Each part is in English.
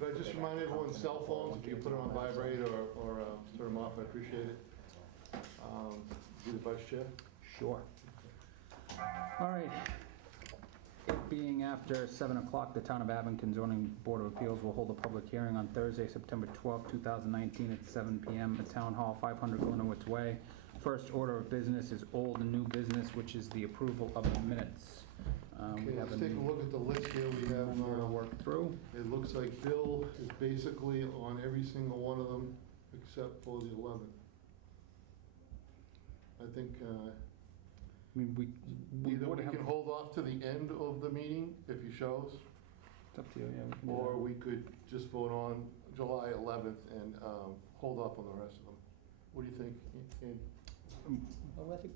But just remind everyone, cell phones, if you put it on vibrate or turn them off, I appreciate it. Be the vice chair. Sure. All right. It being after 7 o'clock, the Town of Abington Zoning Board of Appeals will hold a public hearing on Thursday, September 12, 2019 at 7 p.m. at Town Hall, 500 Glenowitz Way. First order of business is old and new business, which is the approval of the minutes. Okay, let's take a look at the list here. We have to work through. It looks like Bill is basically on every single one of them except for the 11th. I think I mean, we either would we have, can hold off to the end of the meeting if he shows, it's up to you, yeah. We can do or that. we could just vote on July 11th and hold off on the rest of them. What do you think, Andy? Well, I think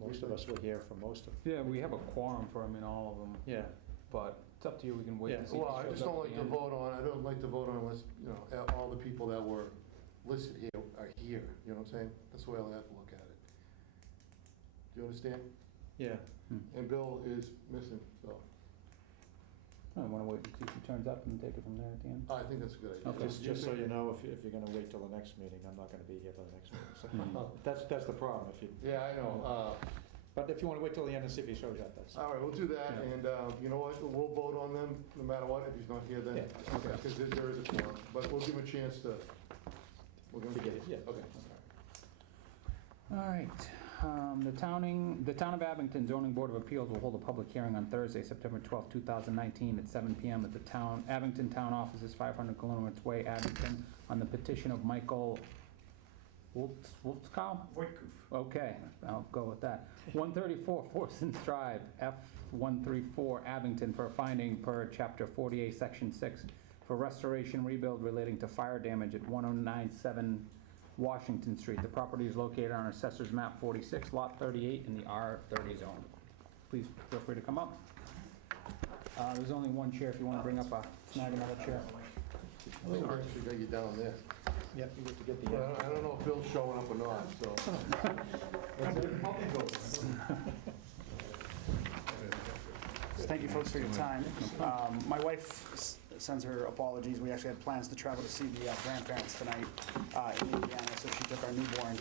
most of us were here for most of them. Yeah, we have a quorum for, I mean, all of them. Yeah. But it's up to you, we can wait Yeah. to see if Well, it I shows just up don't at like the to end. vote on, I don't like to vote on unless, you know, all the people that were listed here are here, you know what I'm saying? That's the way I have to look at it. Do you understand? Yeah. And Bill is missing, so I want to wait and see if he turns up and take it from there at the end. I think that's a good idea. Okay. Just so you know, if you're going to wait till the next meeting, I'm not going to be here for the next meeting. So that's the problem. If you, Yeah, I know. but if you want to wait till the end and see if he shows up, that's. All right, we'll do that, and you know what, we'll vote on them no matter what, if he's not here then. Yeah. Okay, because there is a quorum, but we'll give him a chance to, we're going to get get it, it. yeah. Okay. All right. The Town of Abington Zoning Board of Appeals will hold a public hearing on Thursday, September 12, 2019 at 7 p.m. at the Abington Town Offices, 500 Glenowitz Way, Abington, on the petition of Michael Wolfskow? Voitkoof. Okay, I'll go with that. 134 Forsons Drive, F134, Abington, for a finding per Chapter 48, Section 6, for restoration rebuild relating to fire damage at 1097 Washington Street. The property is located on Assessor's Map 46, Lot 38, in the R30 zone. Please feel free to come up. There's only one chair if you want to bring up snag another chair. I think we actually got you down there. Yep, you get to get the. But I don't know if Bill's showing up or not, so. Let's get public vote. Thank you, folks, for your time. My wife sends her apologies. We actually had plans to travel to see the grandparents tonight in Indiana, so she took our newborn.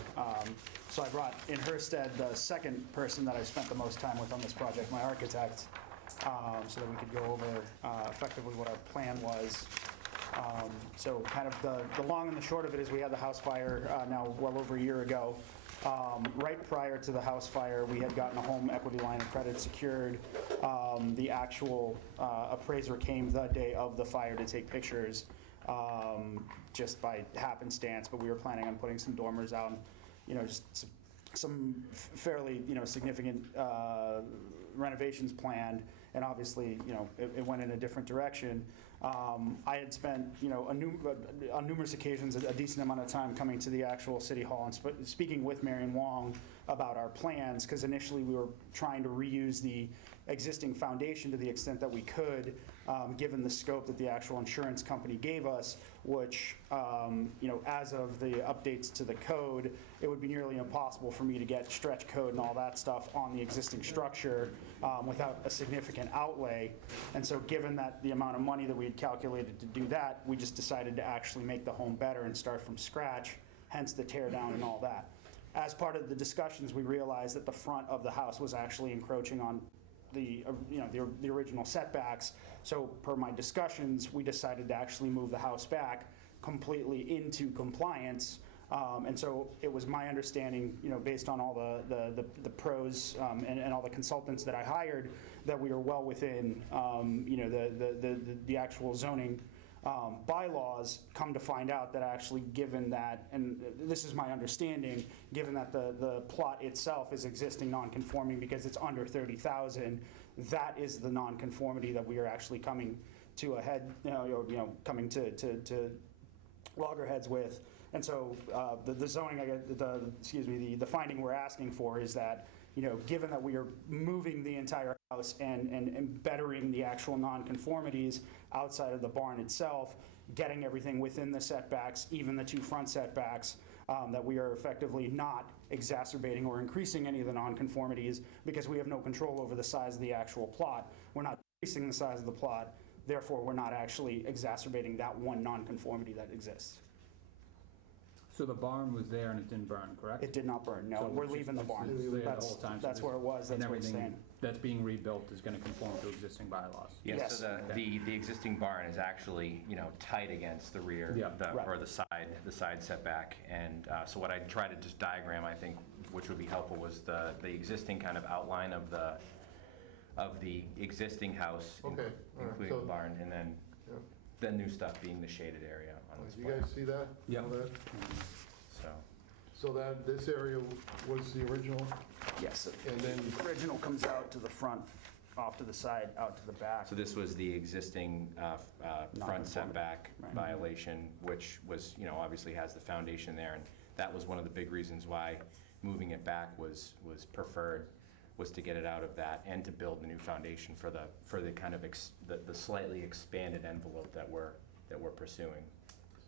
So I brought in her stead the second person that I've spent the most time with on this project, my architect, so that we could go over effectively what our plan was. So kind of the long and the short of it is we had the house fire now well over a year ago. Right prior to the house fire, we had gotten a home equity line of credit secured. The actual appraiser came the day of the fire to take pictures, just by happenstance, but we were planning on putting some dormers out, you know, just some fairly, you know, significant renovations planned, and obviously, you know, it went in a different direction. I had spent, you know, on numerous occasions a decent amount of time coming to the actual City Hall and speaking with Marion Wong about our plans, because initially we were trying to reuse the existing foundation to the extent that we could, given the scope that the actual insurance company gave us, which, you know, as of the updates to the code, it would be nearly impossible for me to get stretch code and all that stuff on the existing structure without a significant outlay. And so given that the amount of money that we had calculated to do that, we just decided to actually make the home better and start from scratch, hence the tear down and all that. As part of the discussions, we realized that the front of the house was actually encroaching on the, you know, the original setbacks. So per my discussions, we decided to actually move the house back completely into compliance. And so it was my understanding, you know, based on all the pros and all the consultants that I hired, that we were well within, you know, the actual zoning bylaws. Come to find out that actually, given that, and this is my understanding, given that the plot itself is existing non-conforming because it's under 30,000, that is the non-conformity that we are actually coming to a head, you know, coming to loggerheads with. And so the zoning, the finding we're asking for is that, you know, given that we are moving the entire house and bettering the actual nonconformities outside of the barn itself, getting everything within the setbacks, even the two front setbacks, that we are effectively not exacerbating or increasing any of the nonconformities because we have no control over the size of the actual plot. We're not increasing the size of the plot. Therefore, we're not actually exacerbating that one nonconformity that exists. So the barn was there and it didn't burn, correct? It did not burn, no, So we're it's just- leaving the barn. it's there the That's, whole time, so that's this- where it was, And that's where it's everything staying. that's being rebuilt is going to conform to existing bylaws? Yeah, Yes. so the existing barn is actually, tight against the rear, Yeah. Right. or the side setback. And so what I tried to just diagram, I think, which would be helpful, was the existing kind of outline of the existing house, Okay, all right, including the so- barn, and then Yeah. the new stuff being the shaded area on this You plan. guys see that? Yeah. All that? So, So that, this area was the original, Yes, and then, the original comes out to the front, off to the side, out to the back. so this was the existing front Non-conformity. setback Right. violation, which was, obviously has the foundation there, and that was one of the big reasons why moving it back was preferred, was to get it out of that and to build the new foundation for the kind of the slightly expanded envelope that we're pursuing.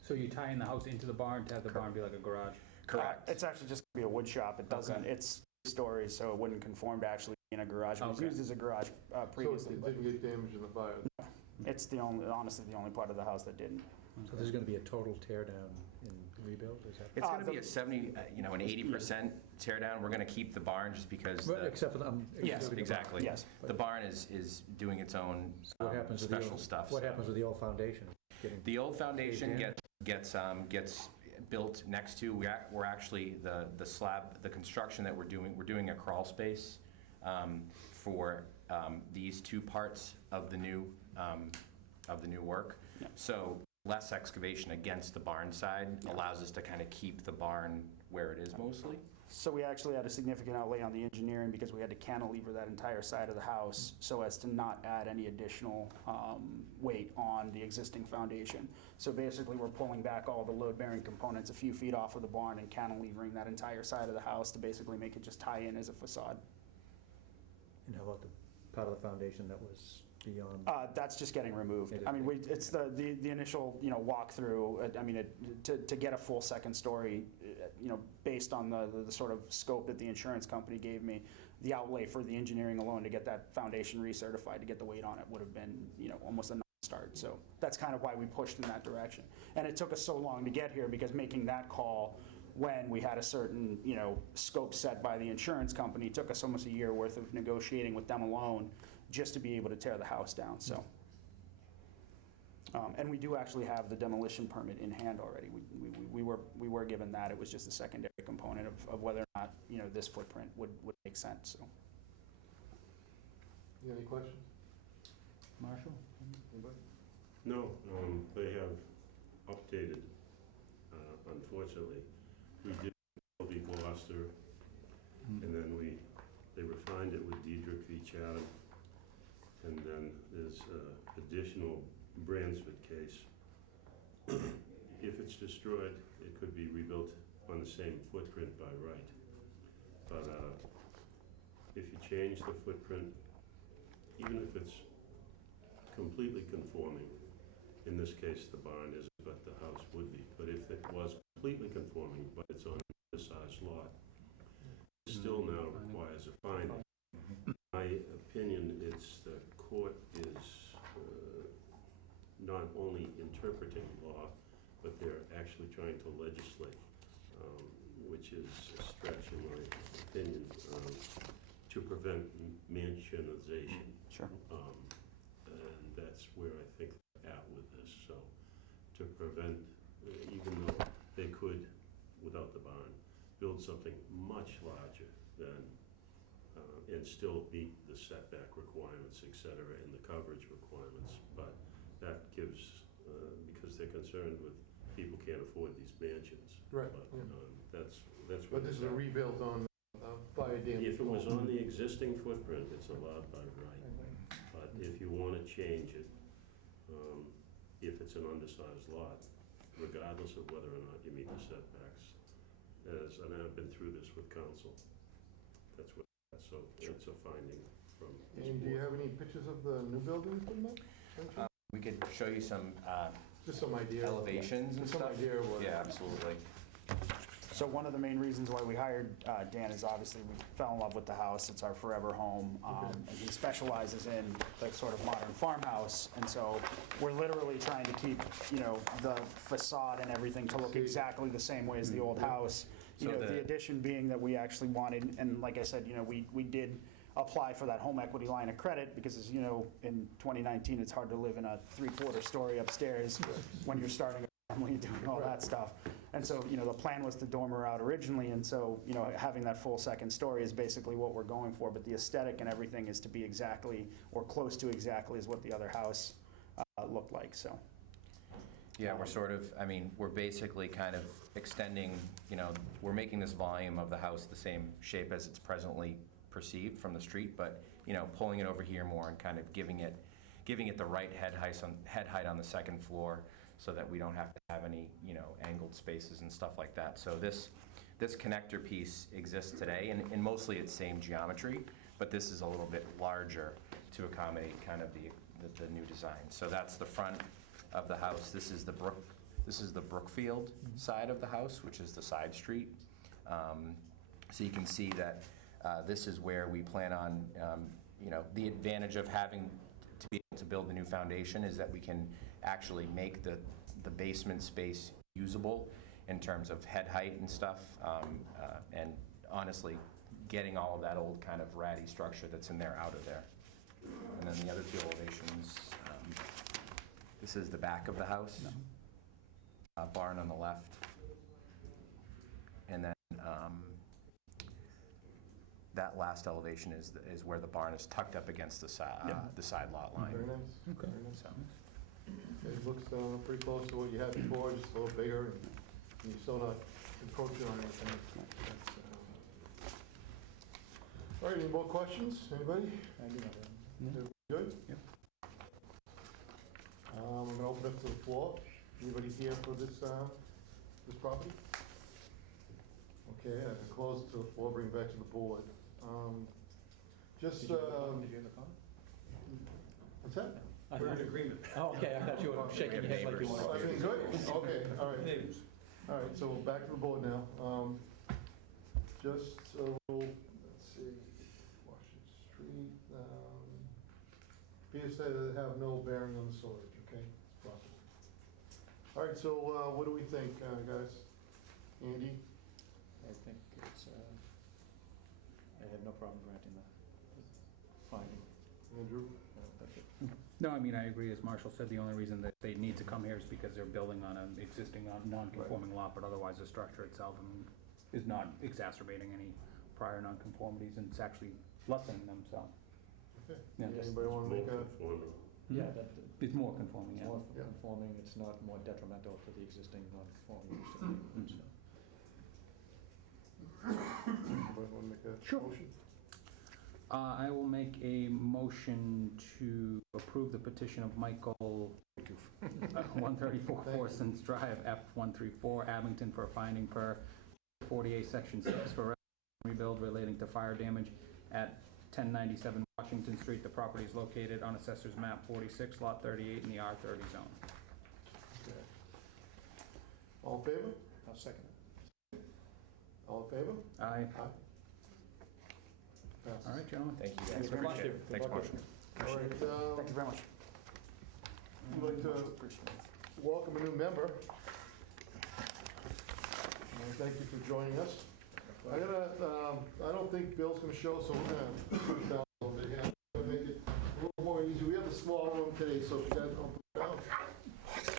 So you tie in the house into the barn to have the barn be like a garage? Correct. It's actually just gonna be a wood shop, it doesn't, Okay. it's 3 stories, so it wouldn't conform to actually being a garage. It was Okay. used as a garage so previously, it but didn't get damaged in the fire? it's the only, honestly, the only part of the house that didn't. So there's going to be a total tear down and rebuild, is that? It's going to the- be a 70, an 80% tear down. We're going to keep the barn just because Well, the, except for the. Yes, exactly. Yes. The barn is doing its own What happens with the special old- stuff. What so. happens with the old foundation? Getting- The old foundation Yeah. gets built next to, we're actually, the slab, the construction that we're doing a crawl space for these 2 parts of the new work. Yeah. So less excavation against the barn side allows us to kind of keep the barn where it is mostly. So we actually had a significant outlay on the engineering because we had to cantilever that entire side of the house so as to not add any additional weight on the existing foundation. So basically, we're pulling back all the load-bearing components a few feet off of the barn and cantilevering that entire side of the house to basically make it just tie in as a facade. And how about the part of the foundation that was beyond? That's just getting removed. It is. I mean, it's the initial, walkthrough, I mean, to get a full second story, based on the sort of scope that the insurance company gave me, the outlay for the engineering alone to get that foundation recertified, to get the weight on it, would have been, almost a non-start. So that's kind of why we pushed in that direction. And it took us so long to get here because making that call when we had a certain, scope set by the insurance company took us almost a year worth of negotiating with them alone just to be able to tear the house down, so. And we do actually have the demolition permit in hand already. We were given that. It was just a secondary component of whether or not, this footprint would make sense, so. You got any questions? Marshall? Anybody? No, they have updated, unfortunately. We did L.B. Gloucester, and then they refined it with Diedrich v. Chatham. And then there's additional Bransford case. If it's destroyed, it could be rebuilt on the same footprint by right. But if you change the footprint, even if it's completely conforming, in this case the barn isn't, but the house would be. But if it was completely conforming, but it's on an undersized lot, it still now requires a finding. My opinion is the court is not only interpreting law, but they're actually trying to legislate, which is a stretch in my opinion, to prevent mansionization. Sure. And that's where I think they're at with this. So to prevent, even though they could, without the barn, build something much larger than and still meet the setback requirements, et cetera, and the coverage requirements. But that gives, because they're concerned with people can't afford these mansions. Right, But yeah. that's what But this is a rebuilt on fire damage. if it was on the existing footprint, it's allowed by right. But if you want to change it, if it's an undersized lot, regardless of whether or not you meet the setbacks, and I've been through this with council, that's what. So it's a finding from this And do you board. have any pictures of the new building putting up? We could show you some Just some idea. elevations and Just some stuff. idea of what. Yeah, absolutely. So one of the main reasons why we hired Dan is obviously we fell in love with the house. It's our forever home. And he specializes in the sort of modern farmhouse. And so we're literally trying to keep, you know, the facade and everything to look exactly the same way as the old house. You So know, the- the addition being that we actually wanted, and like I said, you know, we did apply for that home equity line of credit because, as you know, in 2019, it's hard to live in a 3/4 story upstairs when you're starting a family and doing all that stuff. And so, you know, the plan was to dormer out originally, and so, you know, having that full second story is basically what we're going for, but the aesthetic and everything is to be exactly, or close to exactly as what the other house looked like, so. Yeah, we're sort of, I mean, we're basically kind of extending, you know, we're making this volume of the house the same shape as it's presently perceived from the street, but, you know, pulling it over here more and kind of giving it the right head height on the second floor so that we don't have to have any, you know, angled spaces and stuff like that. So this connector piece exists today, and mostly it's same geometry, but this is a little bit larger to accommodate kind of the new design. So that's the front of the house. This is the Brookfield side of the house, which is the side street. So you can see that this is where we plan on, you know, the advantage of having to be able to build the new foundation is that we can actually make the basement space usable in terms of head height and stuff, and honestly, getting all of that old kind of ratty structure that's in there out of there. And then the other two elevations, this is the back of the house, barn on the left, and then that last elevation is where the barn is tucked up against the side lot line. Very nice. Okay. Very nice. So, It looks pretty close to what you had before, just a little bigger, and you're still not encroaching on anything. That's, all right, any more questions? Anybody? Everybody good? Yep. We're gonna open up to the floor. Anybody here for this property? Okay, I can close it to the floor, bring it back to the board. Just, Did you have a comment? what's that? We're in agreement. Oh, okay, I thought you were shaking your head like you wanted. Everything good? Okay, all right. All right, so back to the board now. Just a little, let's see, Washington Street. Appears to have no bearing on the storage, okay? Property. All right, so what do we think, guys? Andy? I think it's, I have no problem granting the finding. Andrew? That's it. No, I mean, I agree, as Marshall said, the only reason that they need to come here is because they're building on an existing non-conforming lot, but otherwise the structure itself is not exacerbating any prior non-conformities, and it's actually lessening them, so. Okay. Yeah. Anybody want to make a? Conforming. Yeah, that, It's more conforming, it's yeah. more Yeah. conforming, it's not more detrimental to the existing non-conforming use. So. Anybody want to make a Sure. motion? I will make a motion to approve the petition of Michael, 134 Forsons Drive, F134, Abington, for a finding per 48, Section 6, for rebuild relating to fire damage at 1097 Washington Street. The property is located on Assessor's Map 46, Lot 38, in the R30 zone. Okay. All in favor? I'll second it. All in favor? Aye. Aye. Passes. All right, gentlemen. thank you guys. Thank you very much. Appreciate it. Thanks, Good luck with Marshall. All right, Thank you very much. I'd like to Appreciate it. welcome a new member. Thank you for joining us. I don't think Bill's gonna show, so we're gonna put it down a little bit here. We'll make it a little more easy. We have a small room today, so if you guys don't put it down. Just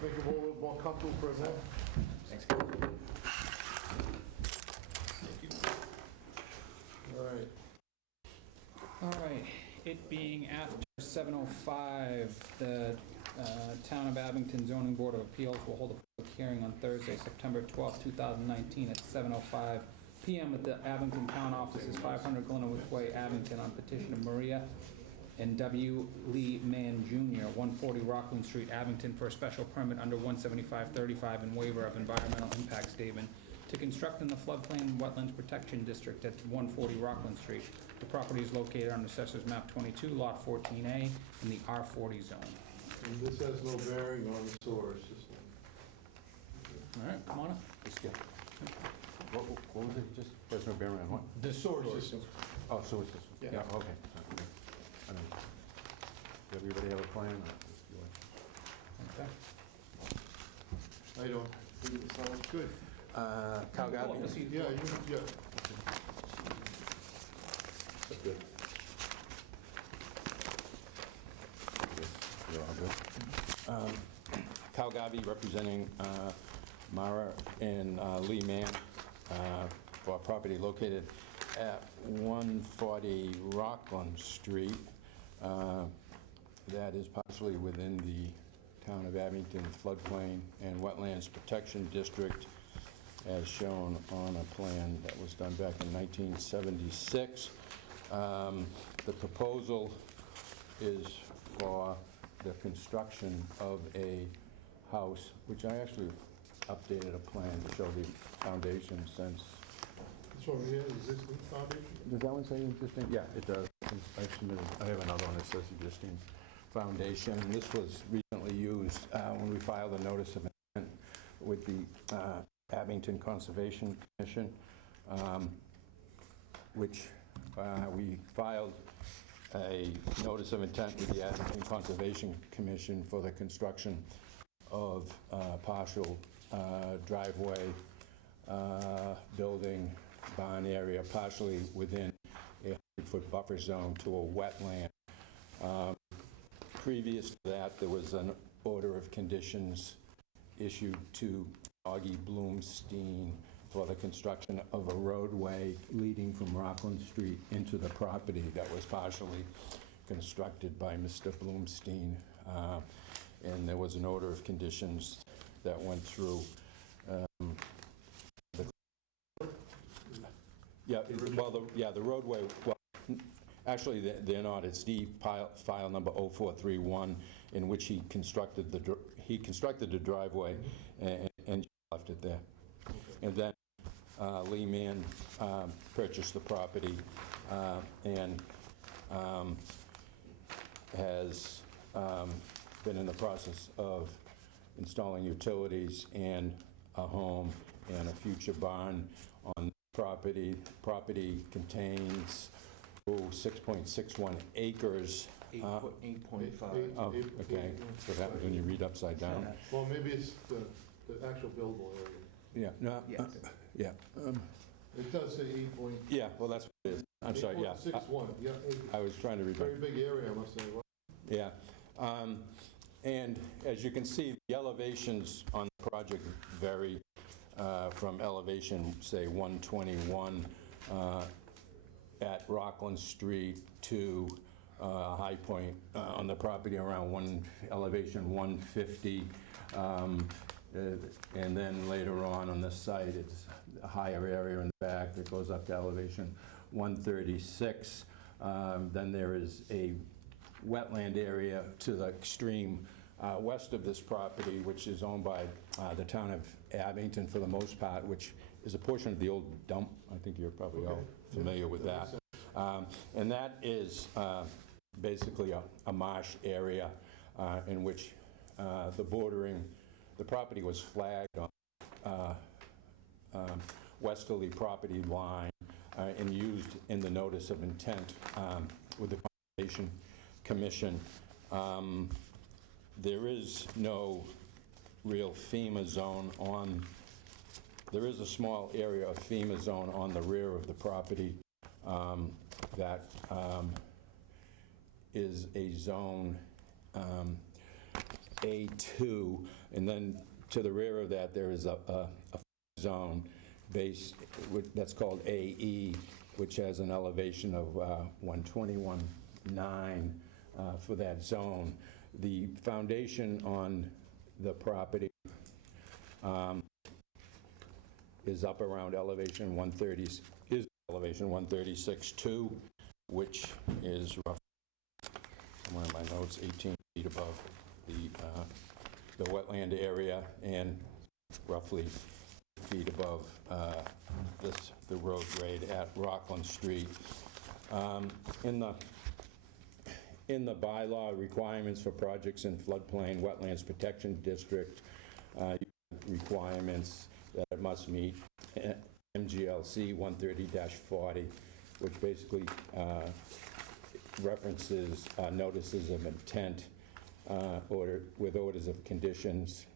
make it a little more comfortable for a minute. Thanks, guys. All right. All right, it being after 7:05, the Town of Abington Zoning Board of Appeals will hold a public hearing on Thursday, September 12th, 2019 at 7:05 PM at the Abington Town Offices, 500 Glenwood Way, Abington, on petition of Maria and W. Lee Mann Jr., 140 Rockland Street, Abington, for a special permit under 17535 and waiver of environmental impact statement to construct in the floodplain wetlands protection district at 140 Rockland Street. The property is located on Assessor's Map 22, Lot 14A, in the R40 zone. And this has no bearing on the sewer system. All right, come on up. Just get, what was it, just personal bearing on what? The sewer system. Oh, so it's this one? Yeah. Okay. I mean, does everybody have a plan? Okay. How you doing? Good. Cal Gabi? Yeah, yeah. Good. You're all good. Cal Gabi representing Mara and Lee Mann for a property located at 140 Rockland Street. That is partially within the Town of Abington floodplain and wetlands protection district as shown on a plan that was done back in 1976. The proposal is for the construction of a house, which I actually updated a plan to show the foundation since. This one here, existing foundation? Does that one say existing? Yeah, it does. I have another one that says existing foundation. And this was recently used when we filed a notice of intent with the Abington Conservation Commission, which we filed a notice of intent with the Abington Conservation Commission for the construction of partial driveway, building, barn area, partially within a 100-foot buffer zone to a wetland. Previous to that, there was an order of conditions issued to Augie Bloomstein for the construction of a roadway leading from Rockland Street into the property that was partially constructed by Mr. Bloomstein. And there was an order of conditions that went through. The roadway, well, actually, they're not. It's the file number 0431, in which he constructed the driveway and left it there. And then Lee Mann purchased the property and has been in the process of installing utilities and a home and a future barn on the property. Property contains 6.61 acres. 8.5. Oh, okay. So that was when you read upside down. Well, maybe it's the actual buildable area. Yeah, no, yeah. It does say 8 point. Yeah, well, that's what it is. I'm sorry, yeah. 8.61, yeah. I was trying to read Very that. big area, I must say. Yeah. And as you can see, the elevations on the project vary from elevation, say, 121 at Rockland Street to a high point on the property around elevation 150. And then later on this site, it's a higher area in the back that goes up to elevation 136. Then there is a wetland area to the extreme west of this property, which is owned by the town of Abington for the most part, which is a portion of the old dump. I think you're probably all familiar with that. And that is basically a marsh area in which the property was flagged on westerly property line and used in the notice of intent with the Conservation Commission. There is no real FEMA zone there is a small area of FEMA zone on the rear of the property that is a zone A2, and then to the rear of that there is a zone base that's called AE, which has an elevation of 121.9 for that zone. The foundation on the property is up around elevation 136.2, which is roughly, somewhere in my notes, 18 feet above the wetland area and roughly feet above the road grade at Rockland Street. In the bylaw requirements for projects in floodplain wetlands protection district, requirements that it must meet, MGLC 130-40, which basically references notices of intent with orders of conditions,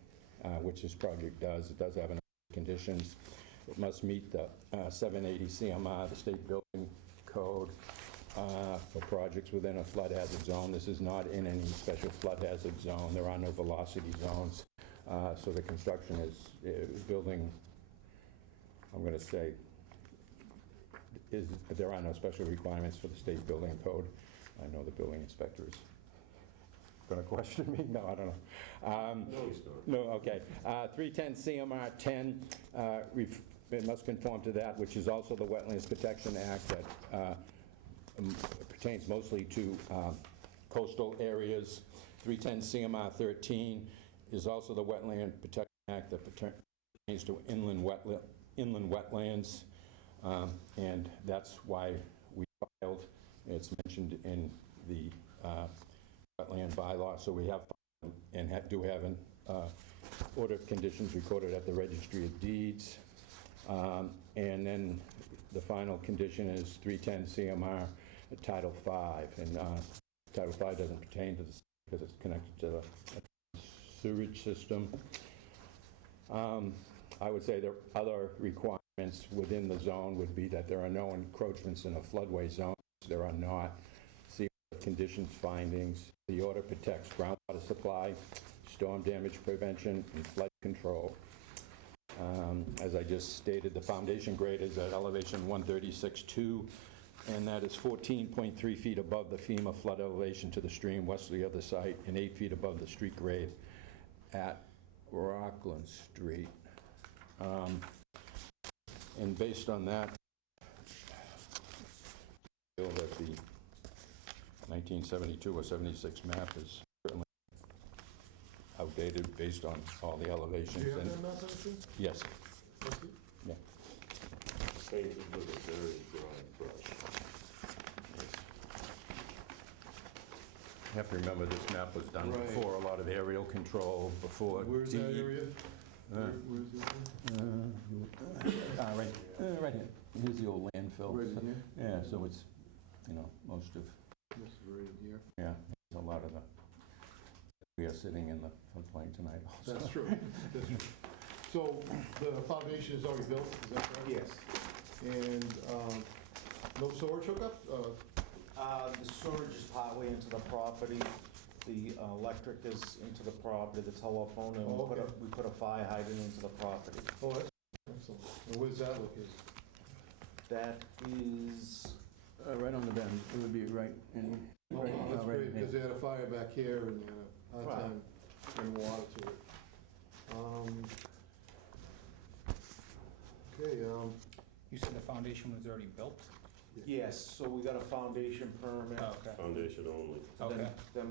which this project does. It does have an conditions. It must meet the 780 CMR, the state building code, for projects within a flood hazard zone. This is not in any special flood hazard zone. There are no velocity zones. So the construction is building, I'm going to say, there are no special requirements for the state building code. I know the building inspector is going to question me. No, I don't know. No, he's not. No, okay. 310 CMR 10, it must conform to that, which is also the Wetlands Protection Act that pertains mostly to coastal areas. 310 CMR 13 is also the Wetland Protection Act that pertains to inland wetlands, and that's why we filed. It's mentioned in the wetland bylaw, so we have and do have an order of conditions recorded at the Registry of Deeds. And then the final condition is 310 CMR Title 5, and Title 5 doesn't pertain to this because it's connected to the sewage system. I would say the other requirements within the zone would be that there are no encroachments in a floodway zone. There are not. See conditions findings. The order protects groundwater supply, storm damage prevention, and flood control. As I just stated, the foundation grade is at elevation 136.2, and that is 14.3 feet above the FEMA flood elevation to the stream westerly of the site and 8 feet above the street grade at Rockland Street. And based on that, I feel that the 1972 or 76 map is certainly outdated based on all the elevations. Do you have And that map, anything? yes, Let's see. yeah. Painted with a very broad brush. You have to remember this map was done Right. before a lot of aerial control, before Where's that deed. area? Where's this one? Right here. Here's the old landfill. Right in here? Yeah, so it's, most of, This is right in here. yeah, a lot of the, we are sitting in the floodplain tonight also. That's true. That's true. So the foundation is already built, is that correct? Yes. And no storage hookup? The storage is partway into the property, the electric is into the property, the telephone, and Oh, okay. we put a fire hydrant into the property. Oh, that's excellent. And where's that located? That is, Right on the bend, it would be right in, Oh, that's great, because they had a fire back here and they had a hard Right. time getting water to it. Okay, You said the foundation was already built? yes, so we got a foundation permit. Oh, okay. Foundation only. Okay. Then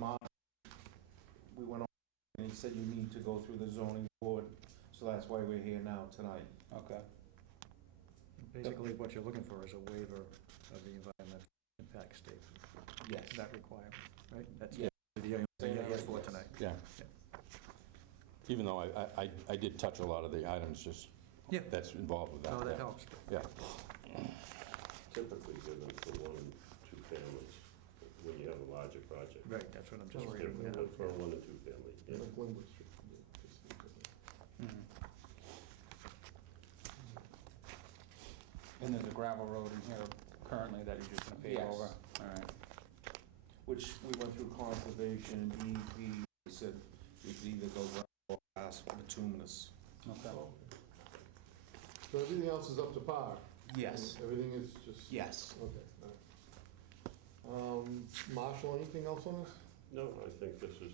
we went on, and he said you need to go through the zoning board, so that's why we're here now tonight. Okay. Basically, what you're looking for is a waiver of the environmental impact statement, Yes. that requirement, right? That's Yeah. the only thing you're here for Yes. tonight. yeah. Even though I did touch a lot of the items just Yeah. that's involved with that. No, yeah. that helps. Yeah. Typically given for 1 and 2 families, when you have a larger project. Right, that's what I'm just It's reading different, now. but for a 1 and 2 family, yeah. like Glenwood Street. And there's a gravel road in here currently that you're just gonna pave Yes. over? All right. Which we went through conservation, DEP, said it's either go gravel or bituminous. Okay. So everything else is up to par? Yes. Everything is just? Yes. Okay, all right. Marshall, anything else on this? No, I think this is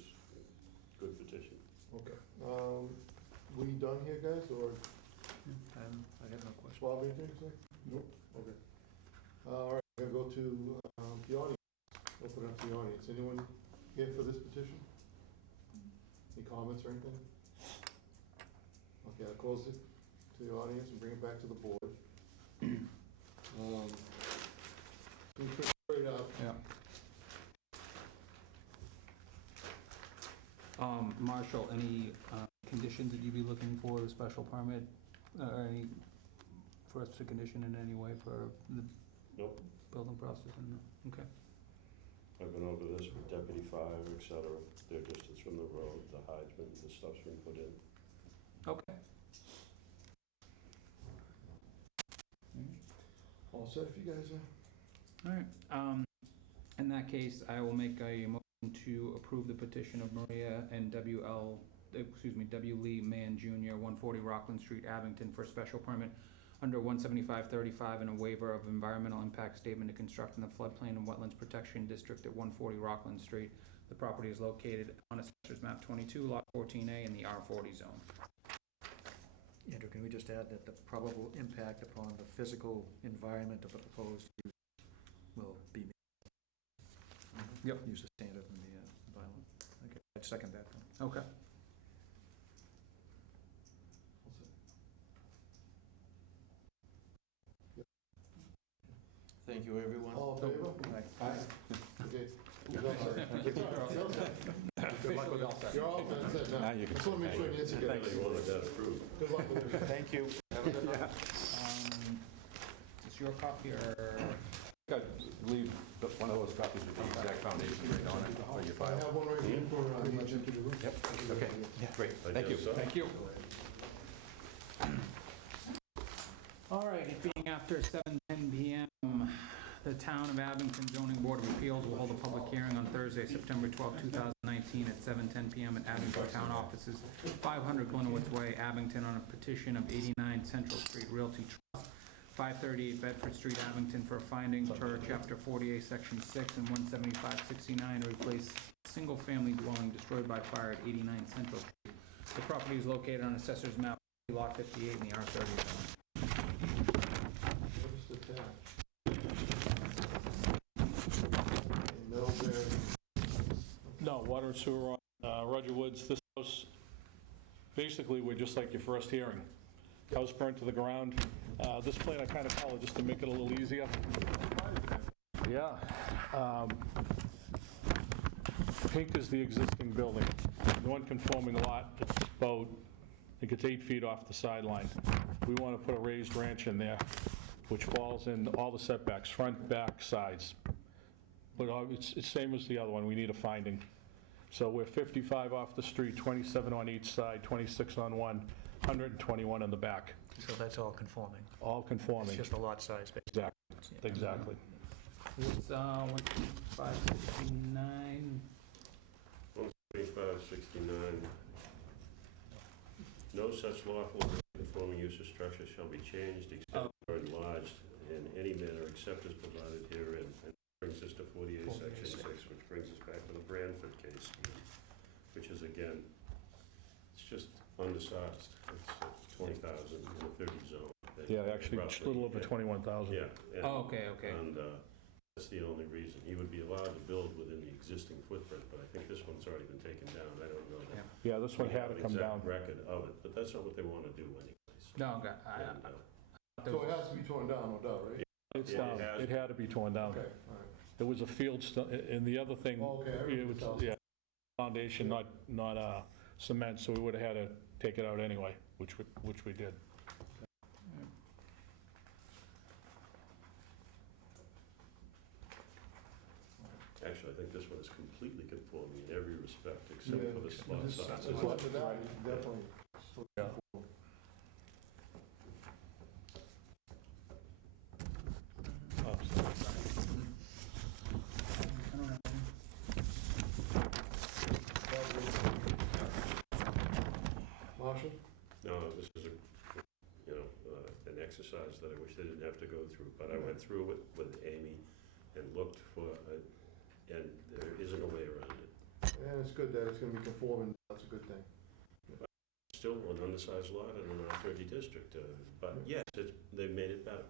good petition. Okay. We done here, guys, or I have no question. Bob, anything to say? Nope. Okay. All right, we're gonna go to the audience. Open up the audience. Anyone here for this petition? Any comments or anything? Okay, I'll close it to the audience and bring it back to the board. Can you put it straight up? Yeah. Marshall, any conditions that you'd be looking for, the special permit, or any, for us to condition in any way for the Nope, building process? Okay. I've been over this with deputy fire, et cetera, their distance from the road, the hydrant, the stuff's been put in. Okay. All set if you guys are? All right. In that case, I will make a motion to approve the petition of Maria and W. Lee Mann Jr., 140 Rockland Street, Abington, for a special permit under 17535 and a waiver of environmental impact statement to construct in the floodplain and wetlands protection district at 140 Rockland Street. The property is located on Assessor's Map 22, Lot 14A, in the R40 zone. Andrew, can we just add that the probable impact upon the physical environment of the proposed use will be made? Yep. Use the standard in the bylaw. Okay, I'd second that then. Okay. All set. Thank you, everyone. All in favor? Aye. Aye. Okay. You're all set. You're all set. Good luck with all that. You're all set now. Now you can Just want to make sure Nancy gets Really it. wanted that approved. Good luck with it. Thank you. Have a good night. Is this your copy or? I leave one of those copies with the exact foundation right on it for your I file. have one right here for the mention to the roof. Yep, okay, great, I thank you. guess so. Thank you. All right, it being after 7:10 PM, the Town of Abington Zoning Board of Appeals will hold a public hearing on Thursday, September 12, 2019, at 7:10 PM at Abington Town Offices, 500 Glenowitz Way, Abington, on a petition of 89 Central Street Realty Trust, 538 Bedford Street, Abington, for findings per Chapter 48, Section 6, and 17569 to replace single-family dwelling destroyed by fire at 89 Central Street. The property is located on Assessor's Map, Lot 58, in the R30 zone. Just attached. Middlebury. No, water and sewer on Roger Woods. This house, basically, we're just like your first hearing. House burnt to the ground. This plan I kind of colored just to make it a little easier. Yeah. Pink is the existing building. Non-conforming lot, it's about, I think it's 8 feet off the sideline. We want to put a raised ranch in there, which falls in all the setbacks, front, back, sides. But it's same as the other one, we need a finding. So we're 55 off the street, 27 on each side, 26 on one, 121 in the back. So that's all conforming. All It's conforming. just the lot size. basically. Exactly. What's 569? 2569. No such lawful conforming use or structure shall be changed, extended, or enlarged in any manner except as provided herein. And brings us to 48, Section 6, which brings us back to the Branford case, which is, again, it's just undersized. It's 20,000 in a 30 zone. Yeah, actually, just a little over 21,000. Yeah. and- Oh, okay. And that's the only reason. He would be allowed to build within the existing footprint, but I think this one's already been taken down. I don't know that. Yeah, this one We had have to an come exact down. record of it, but that's not what they want to do anyways. No, okay. And, So it has to be torn down, no doubt, right? It's Yeah, down. it has- It had to be torn down. Okay, all right. There was a field, and the other thing, Oh, okay, I it remember was, the house. yeah, foundation, not cement, so we would have had to take it out anyway, which we did. Actually, I think this one is completely conforming in every respect, except Yeah, for the slot just- size. just look at that, you can definitely. Yeah. Oh, Marshall? No, this is an exercise that I wish they didn't have to go through, but I went through it with Amy and looked for, and there isn't a way around it. Yeah, it's good that it's gonna be conforming, that's a good thing. Still an undersized lot in an R30 district, but yes, they've made it better.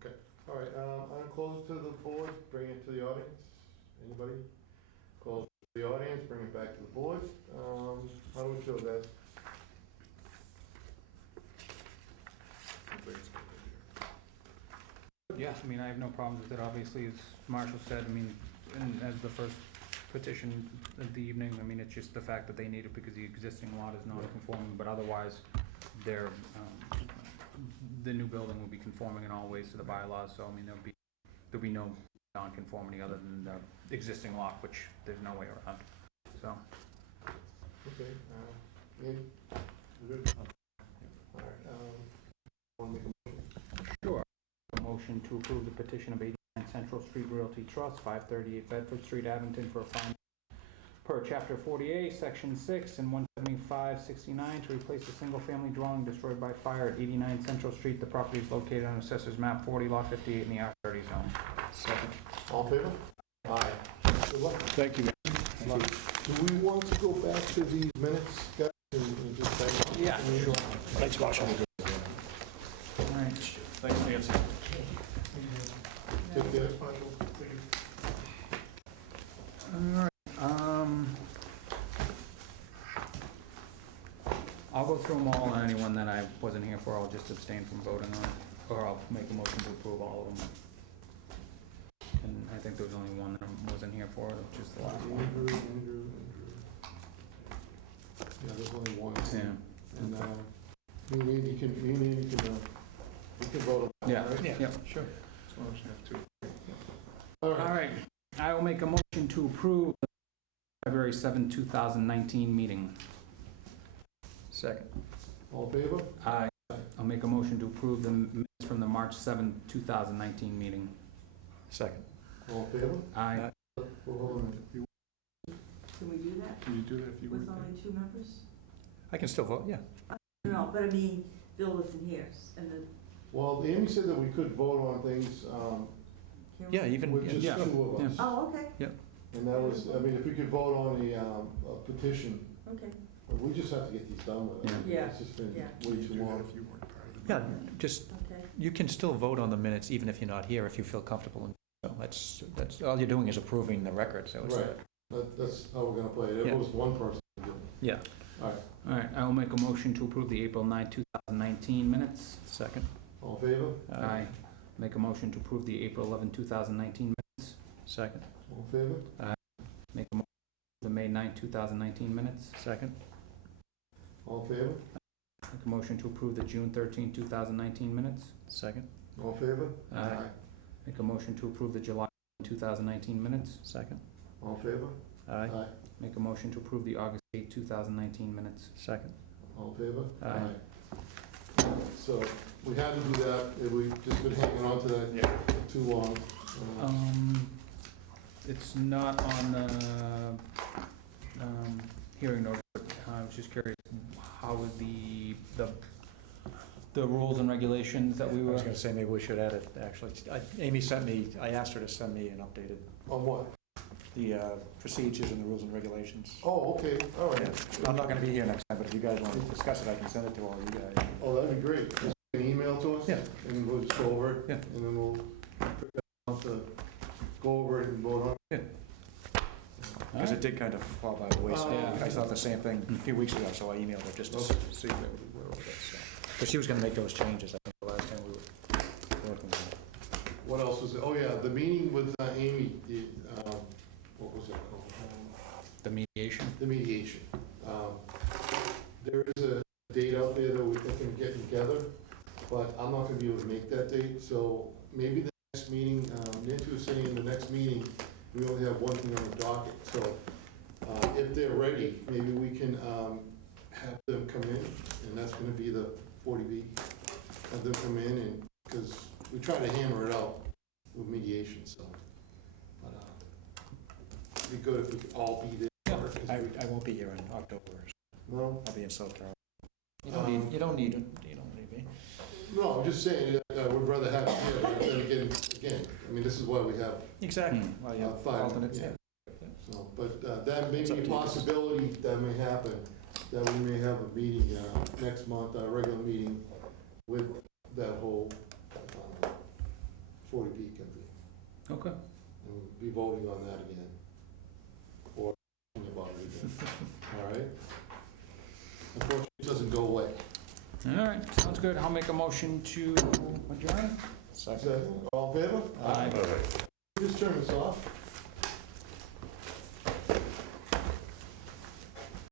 Okay, all right, I'm gonna close to the board, bring it to the audience. Anybody? Close to the audience, bring it back to the board. How do we feel, guys? Yeah, I mean, I have no problems with it, obviously, as Marshall said, I mean, and as the first petition the evening. I mean, it's just the fact that they need it because the existing lot is non-conforming, but otherwise, they're, the new building will be conforming in all ways to the bylaws, so I mean, there'll be no non-conformity other than the existing lot, which there's no way around, so. Okay, Andy? You good? All right, want to make a motion? Sure. A motion to approve the petition of 89 Central Street Realty Trust, 538 Bedford Street, Abington, for a fine per Chapter 48, Section 6, and 175-69 to replace a single-family dwelling destroyed by fire at 89 Central Street. The property is located on Assessors Map 40, Lot 58, in the R30 zone. Second. All in favor? Aye. Good luck. Thank you. Do we want to go back to these minutes, guys, and just say? Yeah, sure. Thanks, Marshall. All right. Thanks, Nancy. Take care. All right, I'll go through them all, and anyone that I wasn't here for, I'll just abstain from voting on, or I'll make a motion to approve all of them. And I think there was only one that I wasn't here for, which is the last one. Andrew. Yeah, there's only one. Yeah. And, me and Andy can, we can vote on it, Yeah, right? yeah, sure. All right, I will make a motion to approve the February 7, 2019 meeting. Second. All in favor? Aye. I'll make a motion to approve the minutes from the March 7, 2019 meeting. Second. All in favor? Aye. Well, hold on a minute. Can we do that Can you do that if you with only 2 members? I can still vote, yeah. No, but I mean, Bill wasn't here, and the. Well, Amy said that we could vote on things, can we- Yeah, even, with just Yeah. 2 of us. Oh, okay, And that was, I mean, if we could vote on the, a petition, okay. we just have to get these done with. I mean, Yeah. It's just been Yeah. way too long. yeah, just, Okay. you can still vote on the minutes even if you're not here, if you feel comfortable. And so that's, all you're doing is approving the record, so it's. Right. That's how we're gonna play it. If Yeah. it was one person. we'd do it. Yeah. All right, All right, I will make a motion to approve the April 9, 2019 minutes. Second. all in favor? Aye. Make a motion to approve the April 11, 2019 minutes. Second. All in favor? Make a motion to the May 9, 2019 minutes. Second. All in favor? Make a motion to approve the June 13, 2019 minutes. Second. All in favor? Aye. Make a motion to approve the July 2019 minutes. Second. All in favor? Aye. Make a motion to approve the August 8, 2019 minutes. Second. All in favor? Aye. So, we had to do that, we've just been hanging on to that for too long. It's not on the hearing notice, but I was just curious, how would the rules and regulations that we I were... was gonna say, maybe we should add it, actually. Amy sent me, I asked her to send me an updated, On what? the procedures and the rules and regulations. Oh, okay, all Yeah. right. I'm not gonna be here next time, but if you guys want to discuss it, I can send it to all you guys. Oh, that'd be great. Just an email to us? Yeah. And we'll just go over it? Yeah. And then we'll go over it and vote on it? Because it did kind of fall by the wayside. Yeah. I thought the same thing a few weeks ago, so I emailed her just to Okay. see where we were with it, so. But she was gonna make those changes, I think, the last time we were working on it. What else was it? Oh, yeah, the meeting with Amy, what was it called? The mediation? The mediation. There is a date out there that we're thinking of getting together, but I'm not gonna be able to make that date, so maybe the next meeting, Nancy was saying the next meeting, we only have one thing on the docket, so if they're ready, maybe we can have them come in, and that's gonna be the 40B. Have them come in, and, because we try to hammer it out with mediation, so. But it'd be good if we could all be there. 'cause I won't be here in October, No? I'll be in South Carolina. You don't need me. No, I'm just saying, I would rather have it here, but then again, I mean, this is why we have, Exactly. Well, yeah, five, alternates, yeah. yeah. so, but that may It's up be a to you. possibility that may happen, that we may have a meeting next month, a regular meeting with that whole 40B company. Okay. And we'll be voting on that again, or thinking about it again, all right? Unfortunately, it doesn't go away. All right, sounds good. I'll make a motion to adjourn. Is that all in favor? Aye. Just turn this off.